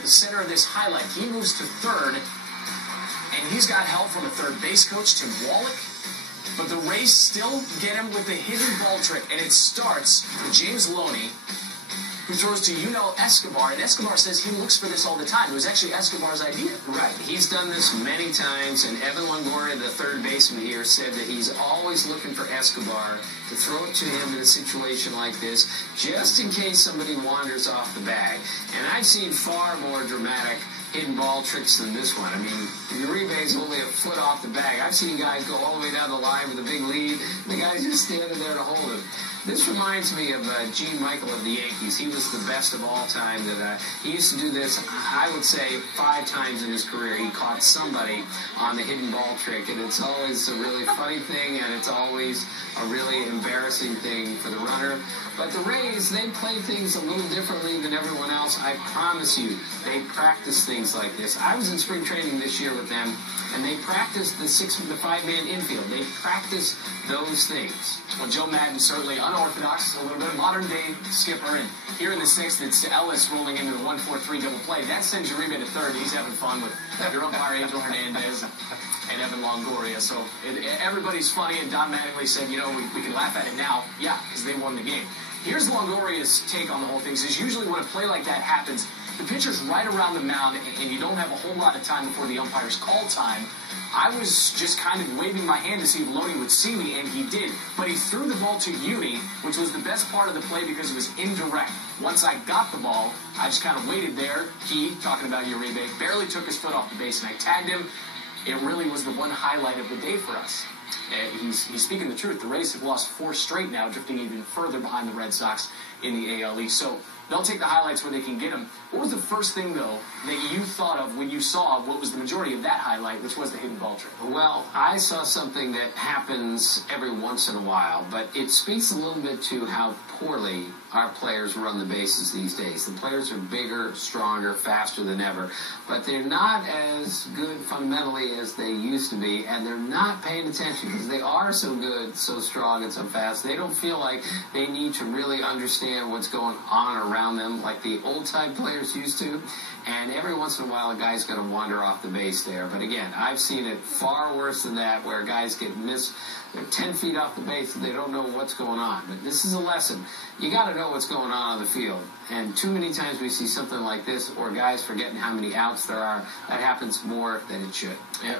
at the center of this highlight. He moves to third, and he's got help from a third base coach, Tim Wallach. But the Rays still get him with the hidden ball trick, and it starts with James Loney, who throws to Yunel Escobar, and Escobar says he looks for this all the time. It was actually Escobar's idea. Right. He's done this many times, and Evan Longoria, the third baseman here, said that he's always looking for Escobar to throw it to him in a situation like this, just in case somebody wanders off the bag. And I've seen far more dramatic hidden ball tricks than this one. I mean, Uribe's only a foot off the bag. I've seen guys go all the way down the line with a big lead, and the guy's just standing there to hold him. This reminds me of Gene Michael of the Yankees. He was the best of all time. He used to do this, I would say, 5 times in his career. He caught somebody on the hidden ball trick, and it's always a really funny thing, and it's always a really embarrassing thing for the runner. But the Rays, they play things a little differently than everyone else. I promise you, they practice things like this. I was in spring training this year with them, and they practiced the 5-man infield. They practice those things. Well, Joe Madden, certainly unorthodox, a little bit modern-day skipper, and here in the 6th, it's Ellis rolling into the 1-4-3 double play. That sends Uribe to third. He's having fun with your umpire, Angel Hernandez, and Evan Longoria. So everybody's funny, and Don Mattingly said, you know, we can laugh at it now. Yeah, because they won the game. Here's Longoria's take on the whole thing. Is usually when a play like that happens, the pitcher's right around the mound, and you don't have a whole lot of time before the umpire's call time. I was just kind of waving my hand to see if Loney would see me, and he did. But he threw the ball to Uni, which was the best part of the play because it was indirect. Once I got the ball, I just kind of waited there. He, talking about Uribe, barely took his foot off the base, and I tagged him. It really was the one highlight of the day for us. He's speaking the truth. The Rays have lost 4 straight now, drifting even further behind the Red Sox in the AL East. So they'll take the highlights where they can get them. What was the first thing, though, that you thought of when you saw what was the majority of that highlight, which was the hidden ball trick? Well, I saw something that happens every once in a while, but it speaks a little bit to how poorly our players run the bases these days. The players are bigger, stronger, faster than ever, but they're not as good fundamentally as they used to be, and they're not paying attention because they are so good, so strong, and so fast. They don't feel like they need to really understand what's going on around them like the old-time players used to, and every once in a while a guy's going to wander off the base there. But again, I've seen it far worse than that, where guys get missed. They're 10 feet off the base and they don't know what's going on. But this is a lesson. You got to know what's going on the field. And too many times we see something like this, or guys forgetting how many outs there are. That happens more than it should. Yeah.